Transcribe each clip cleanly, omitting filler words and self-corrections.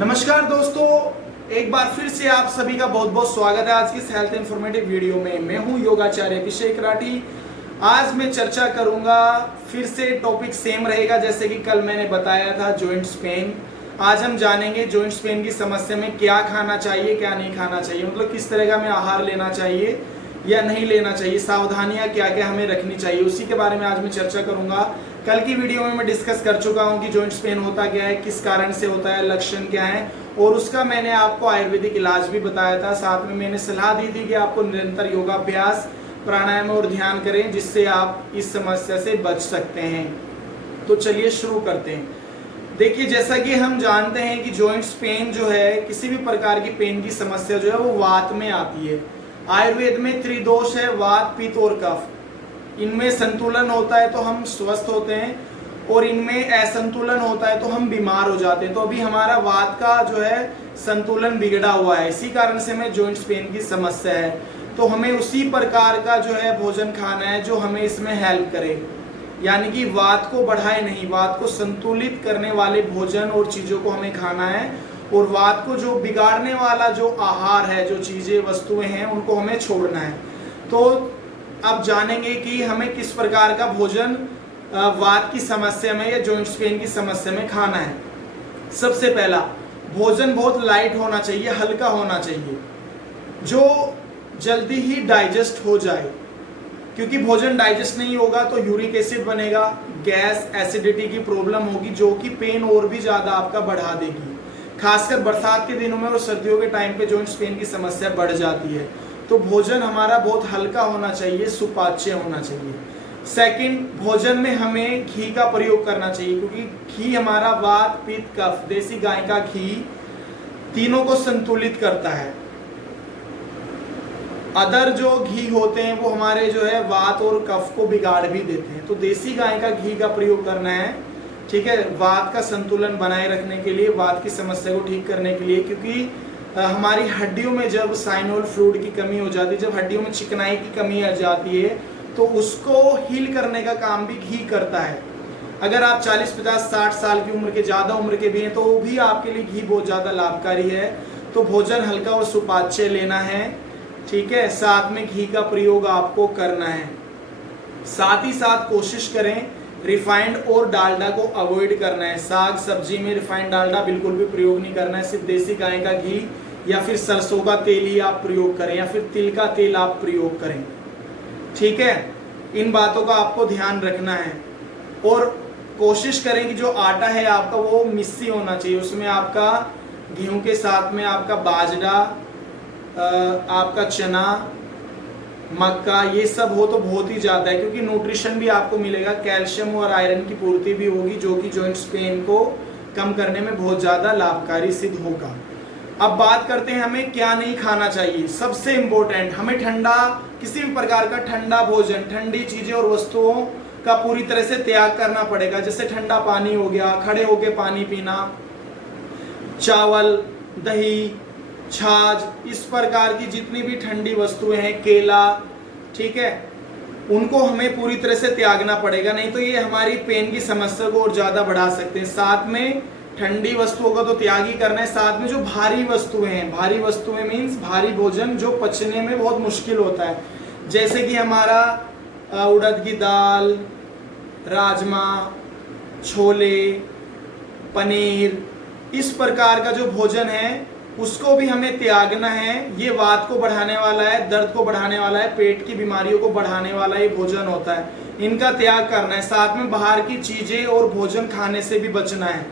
नमस्कार दोस्तों, एक बार फिर से आप सभी का बहुत बहुत स्वागत है आज की इस हेल्थ इन्फॉर्मेटिव वीडियो में। मैं हूं योगाचार्य अभिषेक राठी। आज मैं चर्चा करूंगा, फिर से टॉपिक सेम रहेगा जैसे कि कल मैंने बताया था, जॉइंट्स पेन। आज हम जानेंगे जॉइंट्स पेन की समस्या में क्या खाना चाहिए, क्या नहीं खाना चाहिए, मतलब किस तरह का हमें आहार लेना चाहिए या नहीं लेना चाहिए, सावधानियां क्या क्या हमें रखनी चाहिए, उसी के बारे में आज मैं चर्चा करूंगा। कल की वीडियो में मैं डिस्कस कर चुका हूं कि जॉइंट्स पेन होता क्या है, किस कारण से होता है, लक्षण क्या है, और उसका मैंने आपको आयुर्वेदिक इलाज भी बताया था। साथ में मैंने सलाह दी थी कि आपको निरंतर योगाभ्यास, प्राणायाम और ध्यान करें, जिससे आप इस समस्या से बच सकते हैं। तो चलिए शुरू करते हैं। देखिए, जैसा कि हम जानते हैं कि जॉइंट्स पेन जो है, किसी भी प्रकार की पेन की समस्या जो है वो वात में आती है। आयुर्वेद में त्रिदोष है, वात, पित्त और कफ। इनमें संतुलन होता है तो हम स्वस्थ होते हैं, और इनमें असंतुलन होता है तो हम बीमार हो जाते हैं। तो अभी हमारा वात का जो है संतुलन बिगड़ा हुआ है, इसी कारण से हमें जॉइंट्स पेन की समस्या है। तो हमें उसी प्रकार का जो है भोजन खाना है जो हमें इसमें हेल्प करे, यानी कि वात को बढ़ाए नहीं, वात को संतुलित करने वाले भोजन और चीजों को हमें खाना है, और वात को जो बिगाड़ने वाला जो आहार है, जो चीजें वस्तुएं हैं, उनको हमें छोड़ना है। तो अब जानेंगे कि हमें किस प्रकार का भोजन वात की समस्या में या जॉइंट्स पेन की समस्या में खाना है। सबसे पहला, भोजन बहुत लाइट होना चाहिए, हल्का होना चाहिए, जो जल्दी ही डाइजेस्ट हो जाए, क्योंकि भोजन डाइजेस्ट नहीं होगा तो यूरिक एसिड बनेगा, गैस, एसिडिटी की प्रॉब्लम होगी, जो कि पेन और भी ज्यादा आपका बढ़ा देगी। खासकर बरसात के दिनों में और सर्दियों के टाइम पे जॉइंट्स पेन की समस्या बढ़ जाती है। तो भोजन हमारा बहुत हल्का होना चाहिए, सुपाच्य होना चाहिए। सेकंड, भोजन में हमें घी का प्रयोग करना चाहिए, क्योंकि घी हमारा वात, पित्त, कफ, देसी गाय का घी, तीनों को संतुलित करता है। अदर जो घी होते हैं वो हमारे जो है वात और कफ को बिगाड़ भी देते हैं। तो देसी गाय का घी का प्रयोग करना है, ठीक है, वात का संतुलन बनाए रखने के लिए, वात की समस्या को ठीक करने के लिए। क्योंकि हमारी हड्डियों में जब साइनोल फ्लूइड की कमी हो जाती है, जब हड्डियों में चिकनाई की कमी आ जाती है, तो उसको हील करने का काम भी घी करता है। अगर आप 40, 50, 60 साल की उम्र के, ज़्यादा उम्र के भी हैं, तो भी आपके लिए घी बहुत ज़्यादा लाभकारी है। तो भोजन हल्का और सुपाच्य लेना है, ठीक है, साथ में घी का प्रयोग आपको करना है। साथ ही साथ कोशिश करें रिफाइंड और डालडा को अवॉइड करना है। साग सब्जी में रिफाइंड डालडा बिल्कुल भी प्रयोग नहीं करना है, सिर्फ देसी गाय का घी या फिर सरसों का तेल ही आप प्रयोग करें, या फिर तिल का तेल आप प्रयोग करें, ठीक है। इन बातों का आपको ध्यान रखना है, और कोशिश करें कि जो आटा है आपका वो मिस्सी होना चाहिए। उसमें आपका गेहूं के साथ में आपका बाजरा, आपका चना, मक्का, ये सब हो तो बहुत ही ज्यादा है, क्योंकि न्यूट्रिशन भी आपको मिलेगा, कैल्शियम और आयरन की पूर्ति भी होगी, जो कि जॉइंट्स पेन को कम करने में बहुत ज्यादा लाभकारी सिद्ध होगा। अब बात करते हैं हमें क्या नहीं खाना चाहिए। सबसे इंपॉर्टेंट, हमें ठंडा, किसी भी प्रकार का ठंडा भोजन, ठंडी चीजें और वस्तुओं का पूरी तरह से त्याग करना पड़ेगा। जैसे ठंडा पानी हो गया, खड़े होके पानी पीना, चावल, दही, छाछ, इस प्रकार की जितनी भी ठंडी वस्तुएं हैं, केला, ठीक है, उनको हमें पूरी तरह से त्यागना पड़ेगा, नहीं तो ये हमारी पेन की समस्या को और ज्यादा बढ़ा सकते हैं। साथ में ठंडी वस्तुओं का तो त्याग ही करना है, साथ में जो भारी वस्तुएं हैं, भारी वस्तुएं मीन्स भारी भोजन जो पचने में बहुत मुश्किल होता है, जैसे कि हमारा उड़द की दाल, राजमा, छोले, पनीर, इस प्रकार का जो भोजन है उसको भी हमें त्यागना है। ये वात को बढ़ाने वाला है, दर्द को बढ़ाने वाला है, पेट की बीमारियों को बढ़ाने वाला ये भोजन होता है, इनका त्याग करना है। साथ में बाहर की चीजें और भोजन खाने से भी बचना है।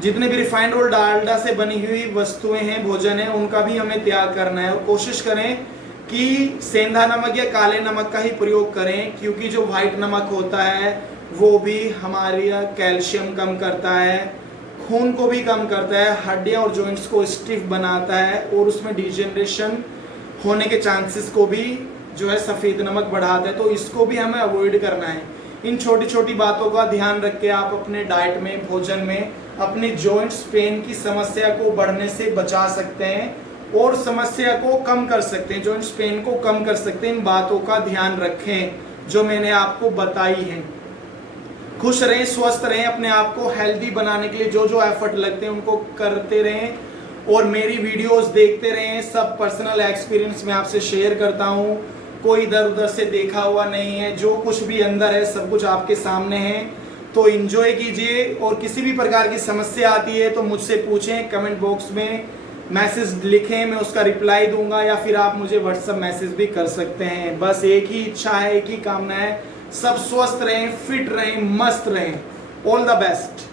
जितने भी रिफाइंड और डालडा से बनी हुई वस्तुएं हैं, भोजन है, उनका भी हमें त्याग करना है, और कोशिश करें कि सेंधा नमक या काले नमक का ही प्रयोग करें, क्योंकि जो व्हाइट नमक होता है वो भी हमारी कैल्शियम कम करता है, खून को भी कम करता है, हड्डियां और जॉइंट्स को स्टिफ बनाता है, और उसमें डिजेनरेशन होने के चांसेस को भी जो है सफ़ेद नमक बढ़ाता है। तो इसको भी हमें अवॉइड करना है। इन छोटी छोटी बातों का ध्यान रख के आप अपने डाइट में, भोजन में अपनी जॉइंट्स पेन की समस्या को बढ़ने से बचा सकते हैं, और समस्या को कम कर सकते हैं, जॉइंट्स पेन को कम कर सकते हैं। इन बातों का ध्यान रखें जो मैंने आपको बताई हैं। खुश रहें, स्वस्थ रहें, अपने आप को हेल्दी बनाने के लिए जो जो एफर्ट लगते हैं उनको करते रहें और मेरी वीडियोस देखते रहें। सब पर्सनल एक्सपीरियंस मैं आपसे शेयर करता हूँ, कोई इधर उधर से देखा हुआ नहीं है, जो कुछ भी अंदर है सब कुछ आपके सामने है। तो एंजॉय कीजिए और किसी भी प्रकार की समस्या आती है तो मुझसे पूछें, कमेंट बॉक्स में मैसेज लिखें, मैं उसका रिप्लाई दूंगा, या फिर आप मुझे व्हाट्सएप मैसेज भी कर सकते हैं। बस एक ही इच्छा है, एक ही कामना है, सब स्वस्थ रहें, फिट रहें, मस्त रहें। All the best.